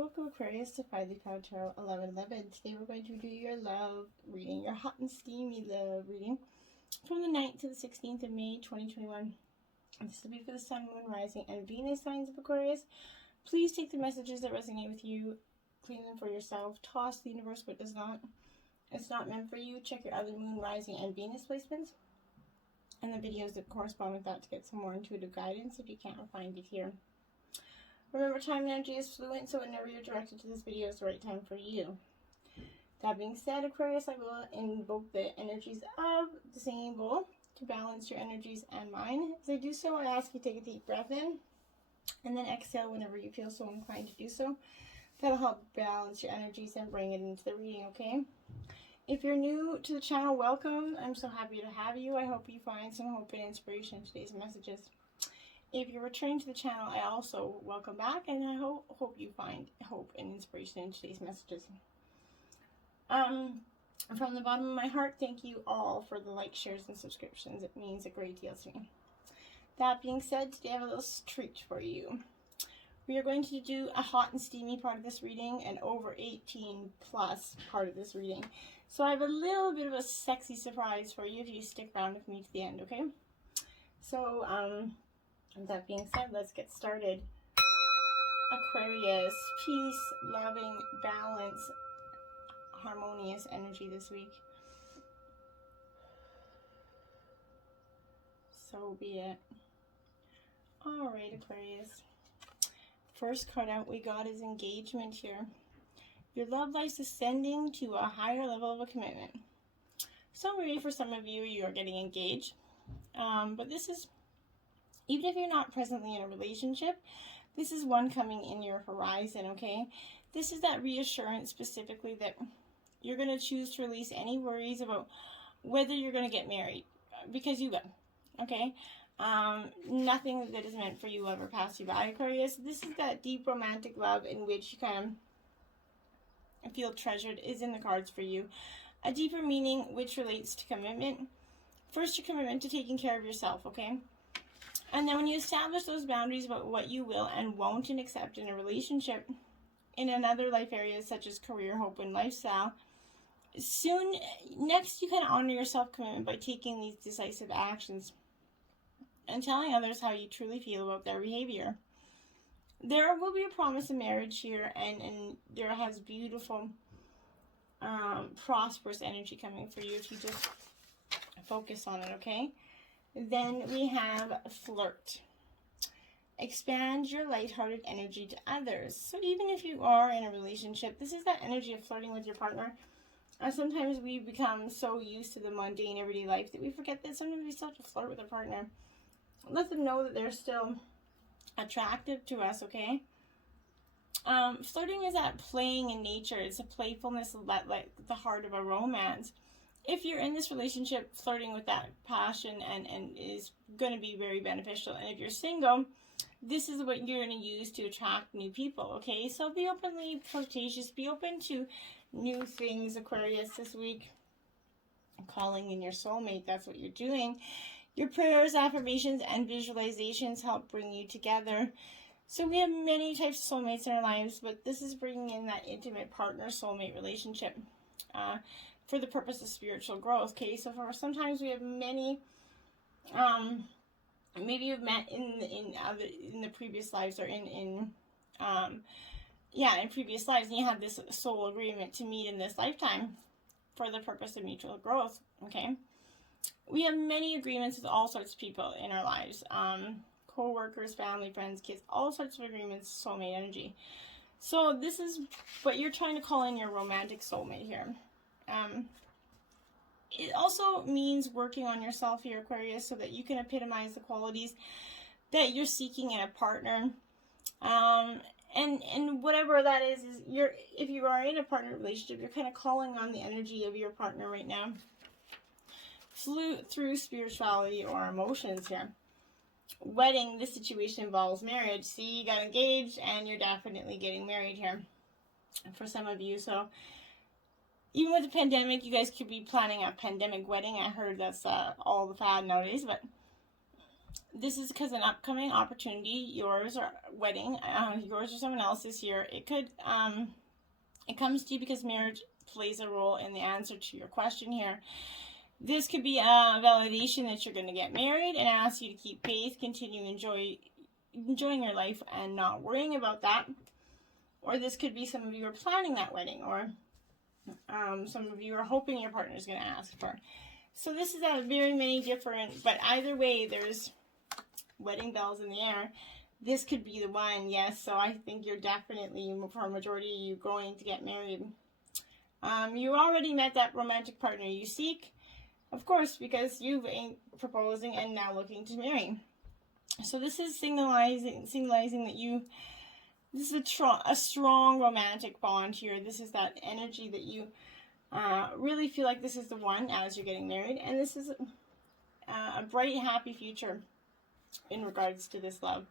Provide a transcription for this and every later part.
Welcome Aquarius to Finally Found Tarot 1111. Today we're going to do your love reading, your hot and steamy love reading from the 9th to the 16th of May 2021. This will be for the Sun, Moon, Rising, and Venus signs of Aquarius. Please take the messages that resonate with you, claim them for yourself, toss the universe what does not. It's not meant for you. Check your other Moon, Rising, and Venus placements and the videos that correspond with that to get some more intuitive guidance if you can't find it here. Remember, time and energy is fluent, so whenever you're directed to this video is the right time for you. That being said, Aquarius, I will invoke the energies of the singing bowl to balance your energies and mine. As I do so, I ask you to take a deep breath in and then exhale whenever you feel so inclined to do so. That'll help balance your energies and bring it into the reading, okay? If you're new to the channel, welcome. I'm so happy to have you. I hope you find some hope and inspiration in today's messages. If you're returning to the channel, I also welcome back, and I hope you find hope and inspiration in today's messages. From the bottom of my heart, thank you all for the likes, shares, and subscriptions. It means a great deal to me. That being said, today I have a little treat for you. We are going to do a hot and steamy part of this reading and over 18 plus part of this reading. So I have a little bit of a sexy surprise for you if you stick around with me to the end, okay? So, that being said, let's get started. Aquarius, peace, loving, balance, harmonious energy this week. So be it. Alright, Aquarius. First card out we got is engagement here. Your love life's ascending to a higher level of a commitment. So maybe for some of you, you are getting engaged. But this is, even if you're not presently in a relationship, this is one coming in your horizon, okay? This is that reassurance specifically that you're going to choose to release any worries about whether you're going to get married, because you will, okay? Nothing that is meant for you will ever pass you by, Aquarius. This is that deep romantic love in which you kind of feel treasured is in the cards for you. A deeper meaning which relates to commitment. First, your commitment to taking care of yourself, okay? And then when you establish those boundaries about what you will and won't and accept in a relationship, in another life areas such as career, hope, and lifestyle, next you can honor your self-commitment by taking these decisive actions and telling others how you truly feel about their behavior. There will be a promise of marriage here, and there has beautiful, prosperous energy coming for you if you just focus on it, okay? Then we have flirt. Expand your lighthearted energy to others. So even if you are in a relationship, this is that energy of flirting with your partner. Sometimes we become so used to the mundane everyday life that we forget that sometimes we still have to flirt with our partner. Let them know that they're still attractive to us, okay? Flirting is that playing in nature. It's a playfulness like the heart of a romance. If you're in this relationship, flirting with that passion and is going to be very beneficial. And if you're single, this is what you're going to use to attract new people, okay? So be openly flirtatious. Be open to new things, Aquarius, this week. Calling in your soulmate, that's what you're doing. Your prayers, affirmations, and visualizations help bring you together. So we have many types of soulmates in our lives, but this is bringing in that intimate partner-soulmate relationship for the purpose of spiritual growth, okay? So for sometimes we have many, maybe you've met in the previous lives or in previous lives, and you have this soul agreement to meet in this lifetime for the purpose of mutual growth, okay? We have many agreements with all sorts of people in our lives, co-workers, family, friends, kids, all sorts of agreements, soulmate energy. So this is what you're trying to call in your romantic soulmate here. It also means working on yourself here, Aquarius, so that you can epitomize the qualities that you're seeking in a partner. And whatever that is if you are in a partner relationship, you're kind of calling on the energy of your partner right now through spirituality or emotions here. Wedding, this situation involves marriage. See, you got engaged and you're definitely getting married here for some of you. So even with the pandemic, you guys could be planning a pandemic wedding. I heard that's all the fad nowadays, but this is because an upcoming opportunity, yours or wedding, yours or someone else's here. It could, it comes to you because marriage plays a role in the answer to your question here. This could be a validation that you're going to get married and ask you to keep faith, continue enjoying your life and not worrying about that. Or this could be some of you are planning that wedding, or some of you are hoping your partner is going to ask for. So this is a very many different, but either way, there's wedding bells in the air. This could be the one, yes. So I think you're definitely, for a majority of you, going to get married. You already met that romantic partner you seek, of course, because you've been proposing and now looking to marry. So this is signalizing that you, this is a strong romantic bond here. This is that energy that you really feel like this is the one as you're getting married. And this is a bright, happy future in regards to this love.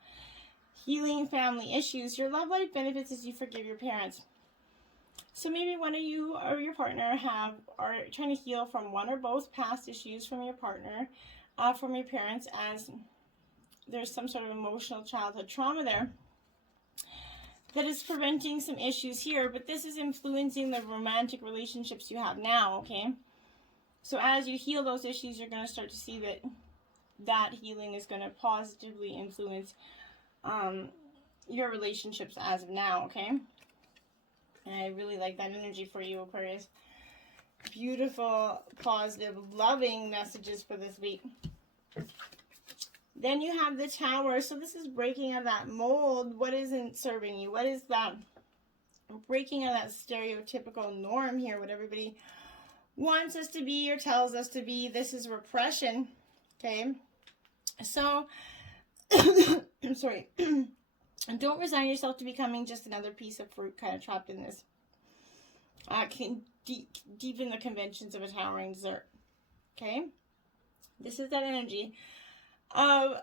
Healing family issues. Your love life benefits as you forgive your parents. So maybe one of you or your partner are trying to heal from one or both past issues from your partner, from your parents, as there's some sort of emotional childhood trauma there that is preventing some issues here, but this is influencing the romantic relationships you have now, okay? So as you heal those issues, you're going to start to see that healing is going to positively influence your relationships as of now, okay? And I really like that energy for you, Aquarius. Beautiful, positive, loving messages for this week. Then you have the Tower. So this is breaking of that mold. What isn't serving you? What is that breaking of that stereotypical norm here? What everybody wants us to be or tells us to be. This is repression. Okay. So, I'm sorry. Don't resign yourself to becoming just another piece of fruit kind of trapped in this. Can deepen the conventions of a towering dessert. Okay? This is that energy of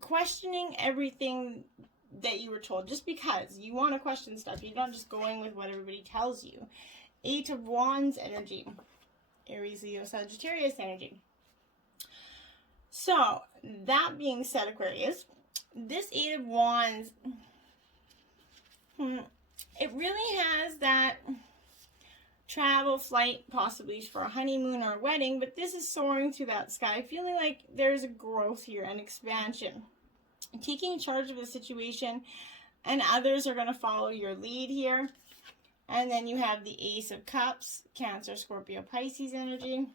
questioning everything that you were told. Just because you want to question stuff. You're not just going with what everybody tells you. 8 of Wands energy. Aries, Leo, Sagittarius energy. So, that being said, Aquarius, this 8 of Wands, it really has that travel, flight, possibly for a honeymoon or a wedding, but this is soaring through that sky, feeling like there's a growth here, an expansion, taking charge of the situation, and others are going to follow your lead here. And then you have the Ace of Cups, Cancer, Scorpio, Pisces energy.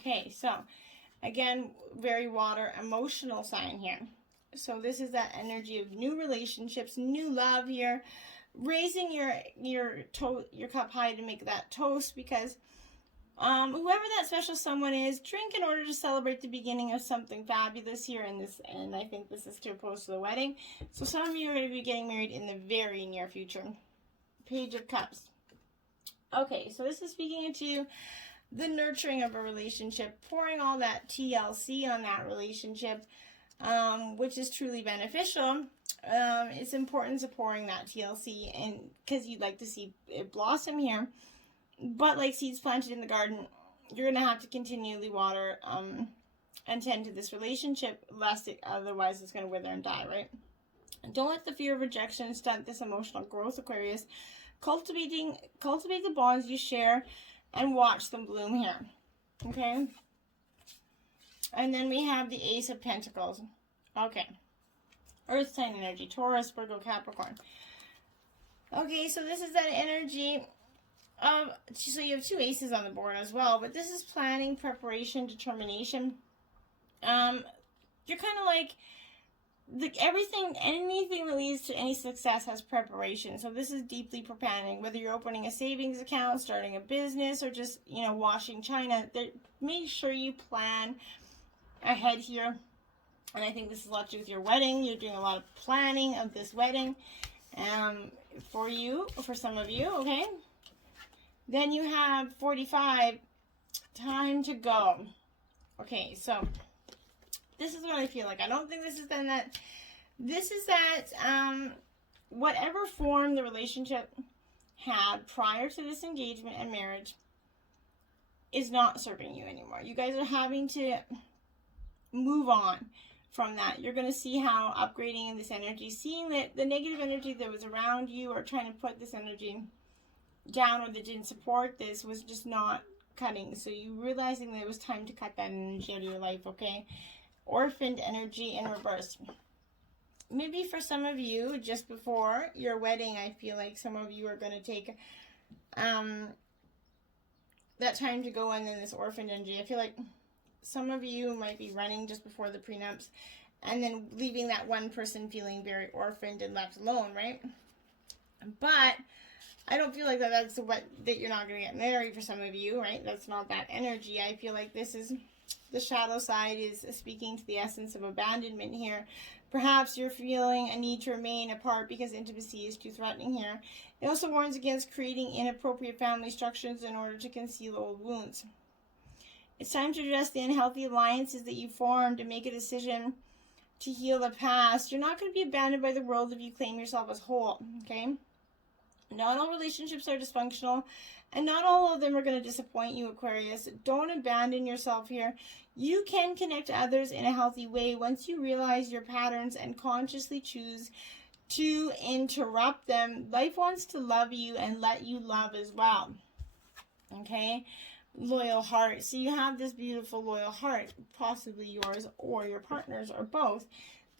Okay, so again, very water, emotional sign here. So this is that energy of new relationships, new love here. Raising your cup high to make that toast, because whoever that special someone is, drink in order to celebrate the beginning of something fabulous here in this. And I think this is to oppose to the wedding. So some of you are going to be getting married in the very near future. Page of Cups. Okay, so this is speaking into the nurturing of a relationship, pouring all that TLC on that relationship, which is truly beneficial. It's important to pouring that TLC, and because you'd like to see it blossom here, but like seeds planted in the garden, you're going to have to continually water and tend to this relationship, lest otherwise it's going to wither and die, right? Don't let the fear of rejection stunt this emotional growth, Aquarius. Cultivate the bonds you share and watch them bloom here. Okay? And then we have the Ace of Pentacles. Okay. Earth sign energy. Taurus, Virgo, Capricorn. Okay, so this is that energy of, so you have 2 aces on the board as well, but this is planning, preparation, determination. You're kind of like, anything that leads to any success has preparation. So this is deeply preparing, whether you're opening a savings account, starting a business, or just, washing china. Make sure you plan ahead here. And I think this is a lot to do with your wedding. You're doing a lot of planning of this wedding for some of you, okay? Then you have 45, time to go. Okay, so this is what I feel like. I don't think this is that. This is that whatever form the relationship had prior to this engagement and marriage is not serving you anymore. You guys are having to move on from that. You're going to see how upgrading in this energy, seeing that the negative energy that was around you or trying to put this energy down or that didn't support this was just not cutting. So you realizing that it was time to cut that energy out of your life, okay? Orphaned energy in reverse. Maybe for some of you, just before your wedding, I feel like some of you are going to take that time to go in this orphaned energy. I feel like some of you might be running just before the prenups and then leaving that one person feeling very orphaned and left alone, right? But I don't feel like that's that you're not going to get married for some of you, right? That's not that energy. I feel like this is the shadow side is speaking to the essence of abandonment here. Perhaps you're feeling a need to remain apart because intimacy is too threatening here. It also warns against creating inappropriate family structures in order to conceal old wounds. It's time to address the unhealthy alliances that you formed and make a decision to heal the past. You're not going to be abandoned by the world if you claim yourself as whole, okay? Not all relationships are dysfunctional, and not all of them are going to disappoint you, Aquarius. Don't abandon yourself here. You can connect to others in a healthy way once you realize your patterns and consciously choose to interrupt them. Life wants to love you and let you love as well, okay? Loyal heart. So you have this beautiful loyal heart, possibly yours or your partner's or both.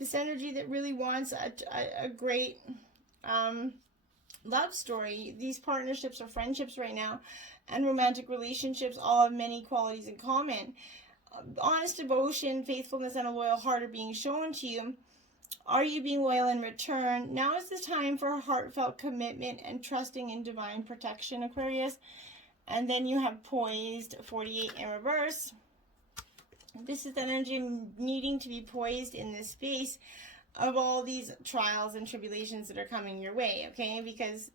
This energy that really wants a great love story. These partnerships or friendships right now and romantic relationships all have many qualities in common. Honest devotion, faithfulness, and a loyal heart are being shown to you. Are you being loyal in return? Now is the time for a heartfelt commitment and trusting in divine protection, Aquarius. And then you have poised, 48 in reverse. This is the energy needing to be poised in this space of all these trials and tribulations that are coming your way, okay? Because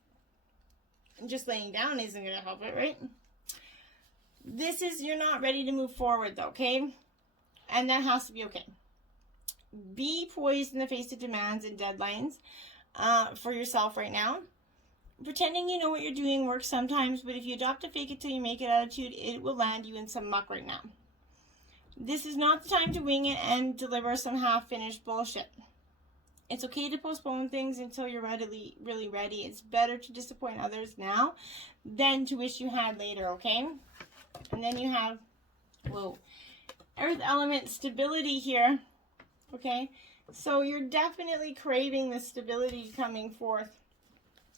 just laying down isn't going to help it, right? This is, you're not ready to move forward though, okay? And that has to be okay. Be poised in the face of demands and deadlines for yourself right now. Pretending you know what you're doing works sometimes, but if you adopt a fake it till you make it attitude, it will land you in some muck right now. This is not the time to wing it and deliver some half-finished bullshit. It's okay to postpone things until you're really ready. It's better to disappoint others now than to wish you had later, okay? And then you have, whoa, earth element stability here, okay? So you're definitely craving the stability coming forth,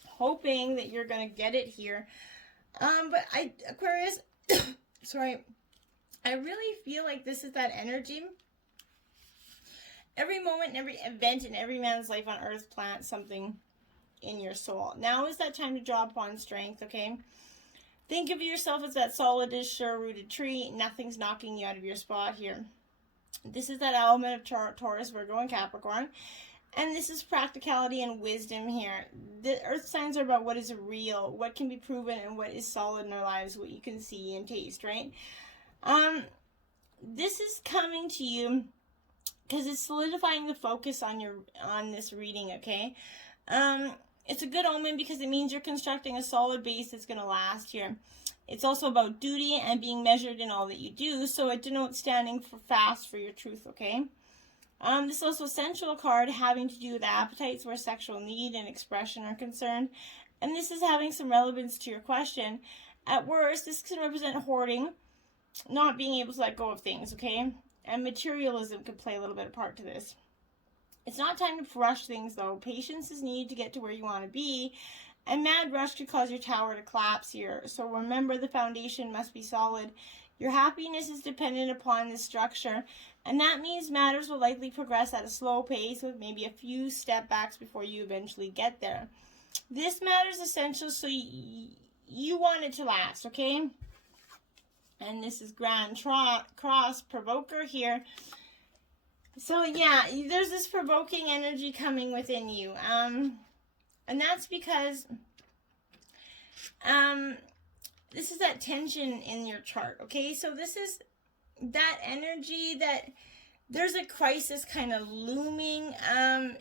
hoping that you're going to get it here. But Aquarius, sorry, I really feel like this is that energy. Every moment and every event in every man's life on earth plants something in your soul. Now is that time to draw upon strength, okay? Think of yourself as that solid, sure-rooted tree. Nothing's knocking you out of your spot here. This is that element of Taurus, Virgo, and Capricorn. And this is practicality and wisdom here. The earth signs are about what is real, what can be proven, and what is solid in our lives, what you can see and taste, right? This is coming to you because it's solidifying the focus on this reading, okay? It's a good omen because it means you're constructing a solid base that's going to last here. It's also about duty and being measured in all that you do, so it denotes standing fast for your truth, okay? This is also a sensual card having to do with appetites where sexual need and expression are concerned. And this is having some relevance to your question. At worst, this can represent hoarding, not being able to let go of things, okay? And materialism could play a little bit of part to this. It's not time to rush things, though. Patience is needed to get to where you want to be. And mad rush could cause your tower to collapse here. So remember, the foundation must be solid. Your happiness is dependent upon this structure. And that means matters will likely progress at a slow pace with maybe a few step backs before you eventually get there. This matter is essential, so you want it to last, okay? And this is Grand Cross Provoker here. So yeah, there's this provoking energy coming within you. And that's because this is that tension in your chart, okay? So this is that energy that there's a crisis kind of looming.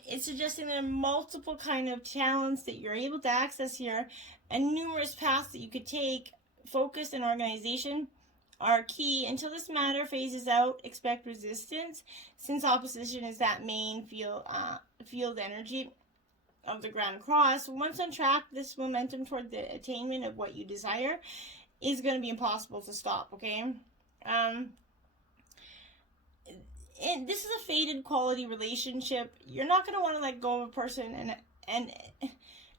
It's suggesting there are multiple kind of talents that you're able to access here and numerous paths that you could take, focus and organization. are key. Until this matter phases out, expect resistance, since opposition is that main field energy of the ground cross. Once on track, this momentum toward the attainment of what you desire is going to be impossible to stop, okay? This is a fated quality relationship. You're not going to want to let go of a person, and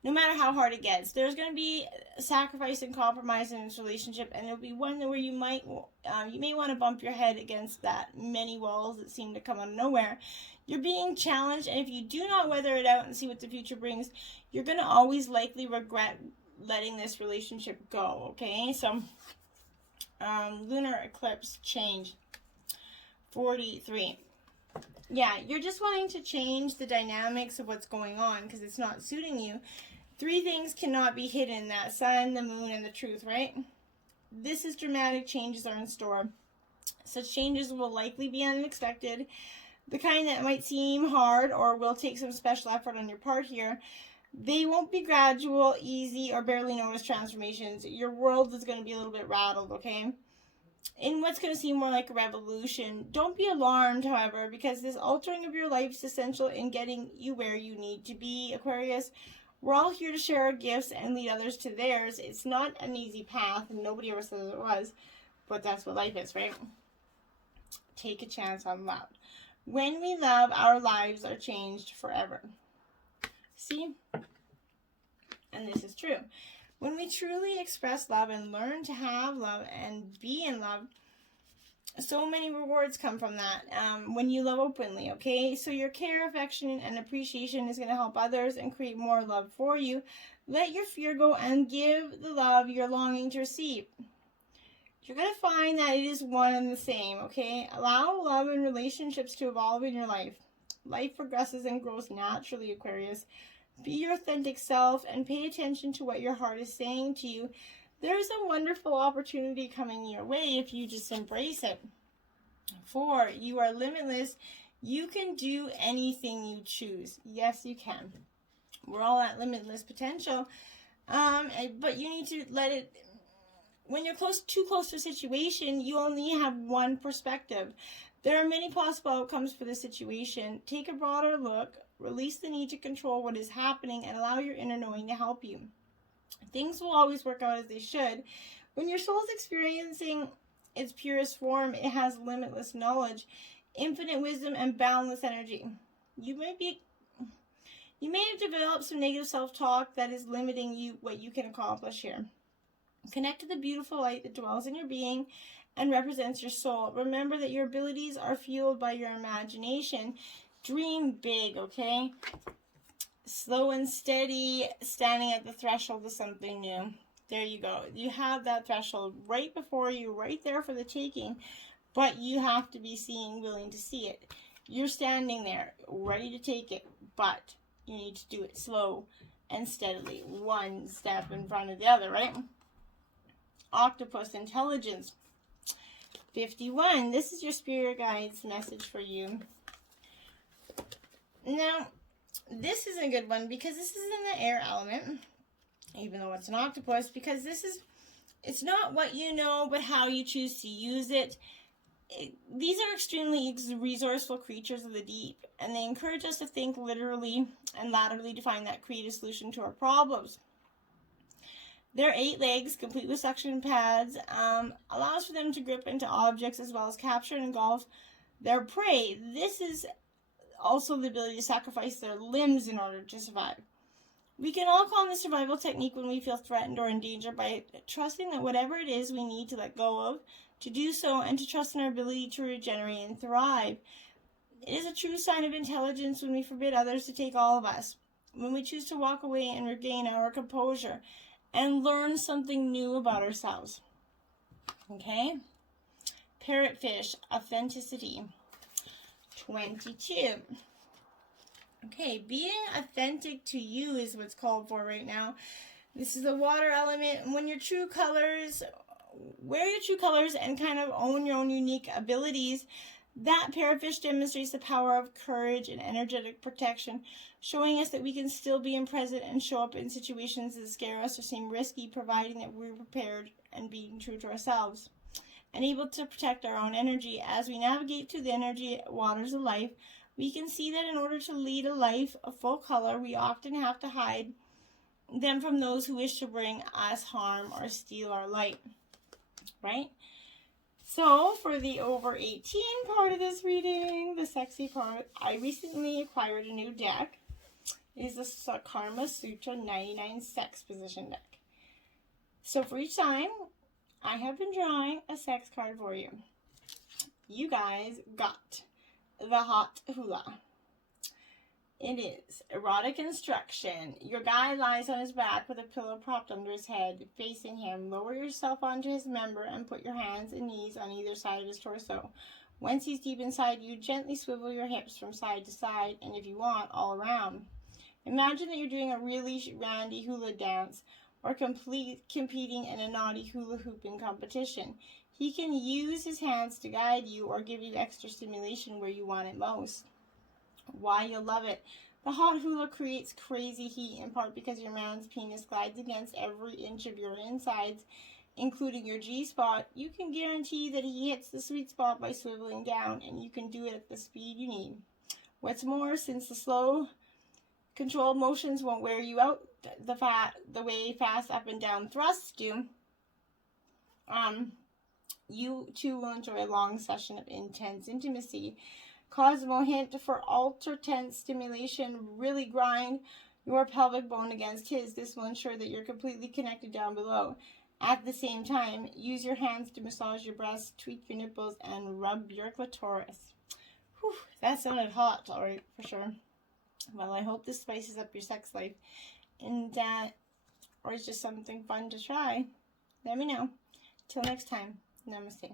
no matter how hard it gets, there's going to be sacrifice and compromise in this relationship, and there'll be one where you may want to bump your head against that many walls that seem to come out of nowhere. You're being challenged, and if you do not weather it out and see what the future brings, you're going to always likely regret letting this relationship go, okay? So, lunar eclipse change, 43. Yeah, you're just wanting to change the dynamics of what's going on because it's not suiting you. 3 things cannot be hidden: that sun, the moon, and the truth, right? This is dramatic changes are in store. Such changes will likely be unexpected, the kind that might seem hard or will take some special effort on your part here. They won't be gradual, easy, or barely noticed transformations. Your world is going to be a little bit rattled, okay? In what's going to seem more like a revolution. Don't be alarmed, however, because this altering of your life is essential in getting you where you need to be, Aquarius. We're all here to share our gifts and lead others to theirs. It's not an easy path, and nobody ever says it was, but that's what life is, right? Take a chance on love. When we love, our lives are changed forever. See? And this is true. When we truly express love and learn to have love and be in love, so many rewards come from that when you love openly, okay? So your care, affection, and appreciation is going to help others and create more love for you. Let your fear go and give the love you're longing to receive. You're going to find that it is one and the same, okay? Allow love and relationships to evolve in your life. Life progresses and grows naturally, Aquarius. Be your authentic self and pay attention to what your heart is saying to you. There's a wonderful opportunity coming your way if you just embrace it. 4, you are limitless. You can do anything you choose. Yes, you can. We're all at limitless potential. But you need to let it... When you're too close to a situation, you only have one perspective. There are many possible outcomes for the situation. Take a broader look. Release the need to control what is happening and allow your inner knowing to help you. Things will always work out as they should. When your soul is experiencing its purest form, it has limitless knowledge, infinite wisdom, and boundless energy. You may have developed some negative self-talk that is limiting you what you can accomplish here. Connect to the beautiful light that dwells in your being and represents your soul. Remember that your abilities are fueled by your imagination. Dream big, okay? Slow and steady, standing at the threshold of something new. There you go. You have that threshold right before you, right there for the taking, but you have to be willing to see it. You're standing there, ready to take it, but you need to do it slow and steadily, one step in front of the other, right? Octopus intelligence. 51. This is your spirit guide's message for you. Now, this is a good one because this is in the air element, even though it's an octopus, because it's not what you know, but how you choose to use it. These are extremely resourceful creatures of the deep, and they encourage us to think literally and laterally to find that creative solution to our problems. Their 8 legs, complete with suction pads, allows for them to grip into objects as well as capture and engulf their prey. This is also the ability to sacrifice their limbs in order to survive. We can all call on the survival technique when we feel threatened or in danger by trusting that whatever it is we need to let go of, to do so, and to trust in our ability to regenerate and thrive. It is a true sign of intelligence when we forbid others to take all of us, when we choose to walk away and regain our composure and learn something new about ourselves. Okay? Parrotfish, authenticity. 22. Okay, being authentic to you is what's called for right now. This is the water element. When your true colors, wear your true colors and kind of own your own unique abilities. That parrotfish demonstrates the power of courage and energetic protection, showing us that we can still be present and show up in situations that scare us or seem risky, providing that we're prepared and being true to ourselves. and able to protect our own energy. As we navigate through the energy waters of life, we can see that in order to lead a life of full color, we often have to hide them from those who wish to bring us harm or steal our light, right? So for the over 18 part of this reading, the sexy part, I recently acquired a new deck. It is the Karma Sutra 99 Sex Position deck. So for each time, I have been drawing a sex card for you. You guys got the hot hula. It is erotic instruction. Your guy lies on his back with a pillow propped under his head, facing him. Lower yourself onto his member and put your hands and knees on either side of his torso. Once he's deep inside you, gently swivel your hips from side to side, and if you want, all around. Imagine that you're doing a really randy hula dance or competing in a naughty hula hooping competition. He can use his hands to guide you or give you extra stimulation where you want it most. Why you'll love it. The hot hula creates crazy heat, in part because your man's penis glides against every inch of your insides, including your G-spot. You can guarantee that he hits the sweet spot by swiveling down, and you can do it at the speed you need. What's more, since the slow, controlled motions won't wear you out the way fast up and down thrusts do, you too will enjoy a long session of intense intimacy. Cosmo hint for ultra tense stimulation. Really grind your pelvic bone against his. This will ensure that you're completely connected down below. At the same time, use your hands to massage your breasts, tweak your nipples, and rub your clitoris. Whew, that sounded hot, alright, for sure. Well, I hope this spices up your sex life, and or it's just something fun to try. Let me know. Till next time, namaste.